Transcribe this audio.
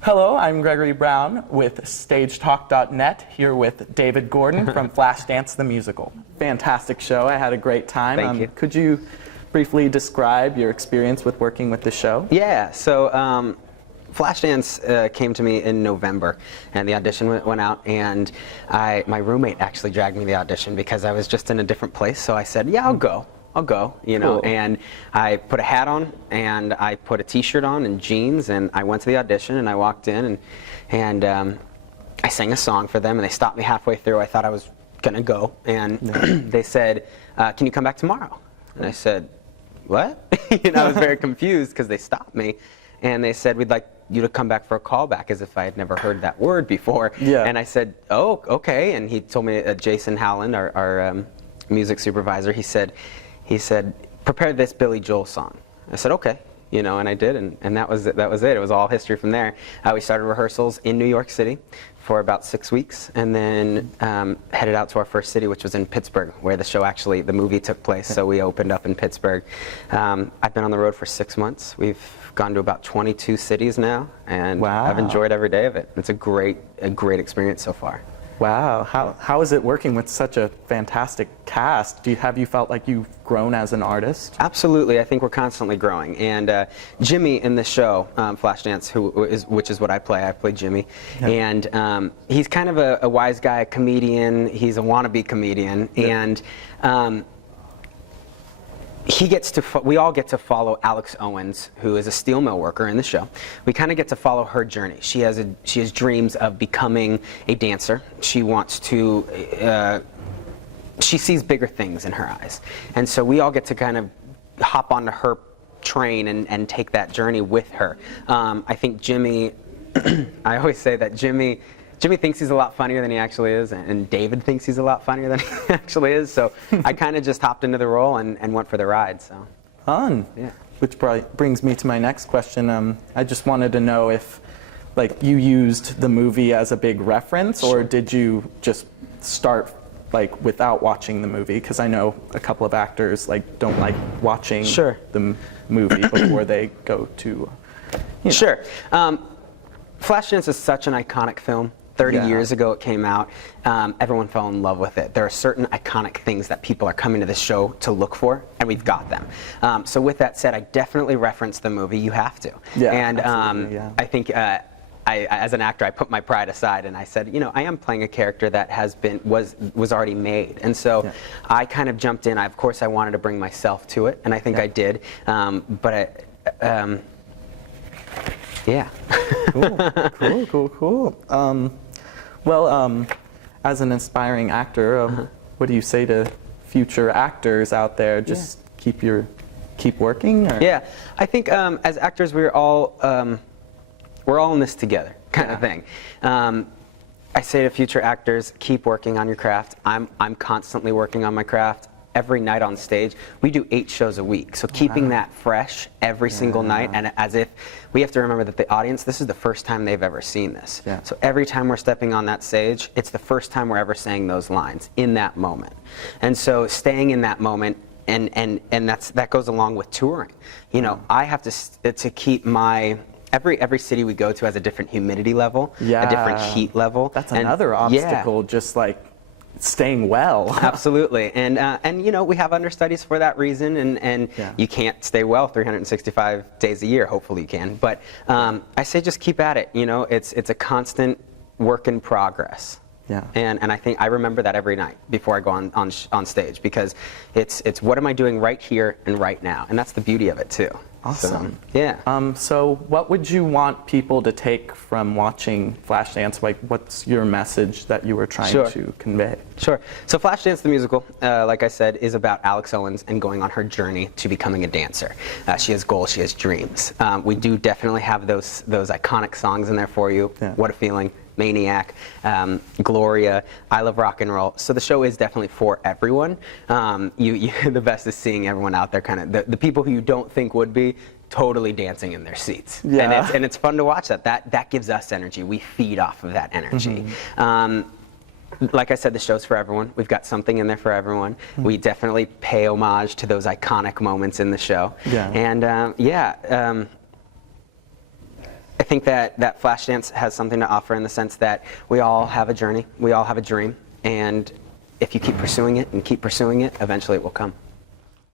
Hello, I'm Gregory Brown with StageTalk.net, here with David Gordon from Flashdance the Musical. Fantastic show. I had a great time. Thank you. Could you briefly describe your experience with working with the show? Yeah, so Flashdance came to me in November, and the audition went out, and my roommate actually dragged me to the audition because I was just in a different place, so I said, yeah, I'll go, you know. Cool. And I put a hat on, and I put a t-shirt on and jeans, and I went to the audition, and I walked in, and I sang a song for them, and they stopped me halfway through. I thought I was gonna go, and they said, can you come back tomorrow? And I said, what? You know, I was very confused because they stopped me, and they said, we'd like you to come back for a callback, as if I had never heard that word before. Yeah. And I said, oh, okay. And he told me, Jason Howland, our music supervisor, he said, prepare this Billy Joel song. I said, okay. You know, and I did, and that was it. It was all history from there. We started rehearsals in New York City for about 6 weeks, and then headed out to our first city, which was in Pittsburgh, where the show actually, the movie took place. So we opened up in Pittsburgh. I've been on the road for 6 months. We've gone to about 22 cities now, and wow. I've enjoyed every day of it. It's a great experience so far. Wow, how is it working with such a fantastic cast? Have you felt like you've grown as an artist? Absolutely, I think we're constantly growing. And Jimmy in the show, Flashdance, which is what I play Jimmy. Yeah. And he's kind of a wise guy, a comedian. He's a wannabe comedian, yeah. And we all get to follow Alex Owens, who is a steel mill worker in the show. We kind of get to follow her journey. She has dreams of becoming a dancer. She wants to, she sees bigger things in her eyes. And so we all get to kind of hop onto her train and take that journey with her. I think Jimmy, I always say that Jimmy thinks he's a lot funnier than he actually is, and David thinks he's a lot funnier than he actually is, so I kind of just hopped into the role and went for the ride. So fun. Yeah. Which brings me to my next question. I just wanted to know if, like, you used the movie as a big reference, or did you just start like without watching the movie? Because I know a couple of actors like don't like watching the movie before they go to. You know. Sure. Flashdance is such an iconic film. 30 years ago it came out. Everyone fell in love with it. There are certain iconic things that people are coming to the show to look for, and we've got them. So with that said, I definitely reference the movie. You have to. Yeah, and yeah. I think as an actor, I put my pride aside, and I said, you know, I am playing a character that was already made, and so I kind of jumped in. Of course, I wanted to bring myself to it, and I think I did. But yeah. Cool. Well, as an aspiring actor, what do you say to future actors out there? Just keep working? Or? Yeah, I think as actors we're all in this together, kind of thing. I say to future actors, keep working on your craft. I'm constantly working on my craft. Every night on stage, we do 8 shows a week, so keeping that fresh every single night, and as if we have to remember that the audience, this is the first time they've ever seen this. Yeah. So every time we're stepping on that stage, it's the first time we're ever saying those lines in that moment. And so staying in that moment, and that goes along with touring. You know, I have to keep my every city we go to has a different humidity level, a different heat level. That's another obstacle, just like staying well. Absolutely, and you know, we have understudies for that reason, and you can't stay well 365 days a year. Hopefully you can, but I say just keep at it. You know, it's a constant work in progress. Yeah. And I think I remember that every night before I go on stage, because it's what am I doing right here and right now, and that's the beauty of it too. Awesome. So, yeah. So what would you want people to take from watching Flashdance? Like, what's your message that you were trying to convey? Sure. So Flashdance the Musical, like I said, is about Alex Owens and going on her journey to becoming a dancer. She has goals, she has dreams. We do definitely have those iconic songs in there for you. Yeah. What a Feeling, Maniac, Gloria, I Love Rock and Roll. So the show is definitely for everyone. The best is seeing everyone out there, kind of the people who you don't think would be totally dancing in their seats. Yeah. And it's fun to watch that. That gives us energy. We feed off of that energy. Like I said, the show's for everyone. We've got something in there for everyone. We definitely pay homage to those iconic moments in the show. Yeah. And think that Flashdance has something to offer in the sense that we all have a journey, we all have a dream, and if you keep pursuing it and keep pursuing it, eventually it will come.